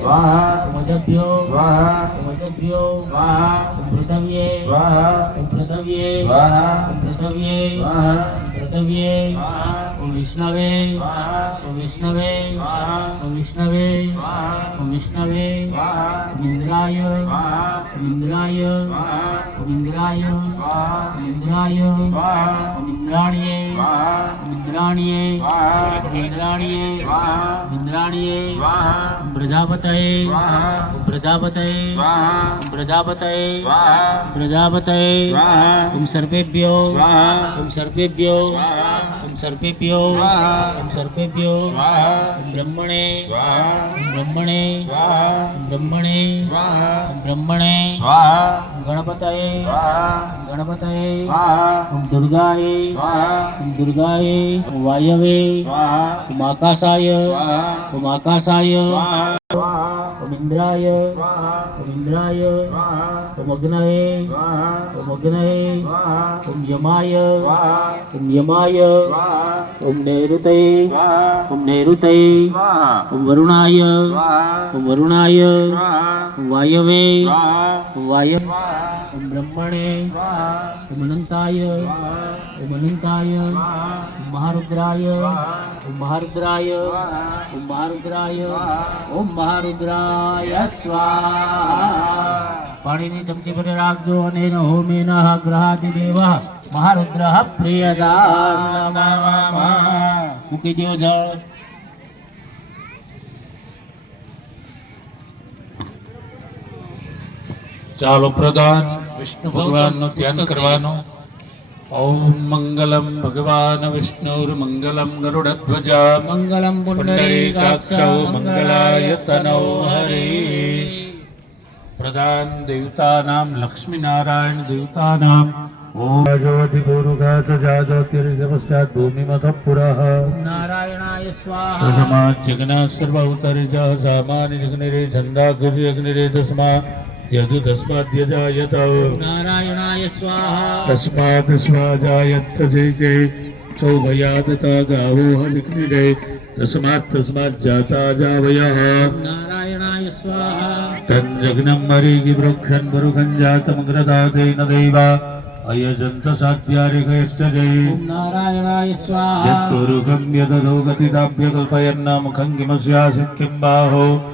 स्वाहा। ओमजभ्यो स्वाहा। ओम विष्णवे। स्वाहा। ओम विष्णवे। स्वाहा। ओम विष्णवे। स्वाहा। ओम विष्णवे। स्वाहा। इंद्राय। स्वाहा। इंद्राय। स्वाहा। इंद्राण्ये स्वाहा ओम प्रजापतये प्रजापतये प्रजापतये प्रजापतये सर्वेभ्यो सर्पेभ्यो स्वाहा ओम सर्पेभ्यो ओम सर्पेभ्यो ओम ब्रह्मणे। ओम ब्रह्मणे। ओम ब्रह्मणे। ओम ब्रह्मणे। गणपतये। गणपतये। ओम दुर्गाये। ओम दुर्गाये। वायवे। ओम आकाशाय ओम ओम इंद्राय ओम इंद्राय ओम अग्नये ओम अग्नये ओम यमाय ओम यमाय ओम नैऋतये ओम नैऋतये ओम वरुणाय ओम वरुणाय ओम वायवे ओम वाय ओम ब्रह्मणे ओम अनंताय ओम अनंताय ओम महारुद्राय ओम महारुद्राय ओम महारुद्राय ઓમ મહારુદ્રાય સ્વાહા પાણીની ચમચી ભરી રાખજો અને એનો નહ ગ્રહાદિ દેવ મહારુદ્ર પ્રિયદાન મૂકી દો જળ ચાલો પ્રધાન વિષ્ણુ ભગવાનનું ધ્યાન કરવાનું. ॐ मङ्गलं भगवानविष्णुर्मङ्गलं गरुडध्वजा मंगलम पुण्डरीकाक्षौ मङ्गलायतनौ हरे। प्रधान देवतानां लक्ष्मीनारायणदेवतानां ॐ रजवधिगुरुगातजाततिर्जपश्चात् भूमिमतः पुरः नारायणाय स्वाहा। तस्मात् जगन्नाथ सर्वावतरिजः सामान्य यदुतस्माद्यजायत नारायणाय स्वाहा। तस्मात् स्वाजायत्त जैके चौभयादता गावो तस्मात् तस्मात् जाता जावयः। नारायणाय स्वाहा। तञ्जग्नम् मरीगि वृक्षन् वरुखम् जातमग्रदातेन देवा। अयजन्त साध्यारिकैश्च जै। नारायणाय स्वाहा। यत्तुरुकम् यदधो गतिदाभ्यकल्पयन्नामुखम् किमस्यासि किम् बाहो।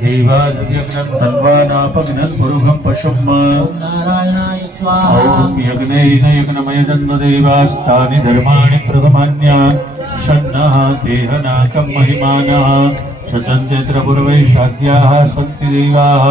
दैवाग्न्यग्नं तन्वानापग्नं पुरुहं पशुम् ॐ यज्ञेन यज्ञमयदन्वदेवास्तानि धर्माणि प्रथमान्या षण्णः देहनाकं महिमानः शचन्त्यत्र पूर्वैशाद्याः सन्ति देवाः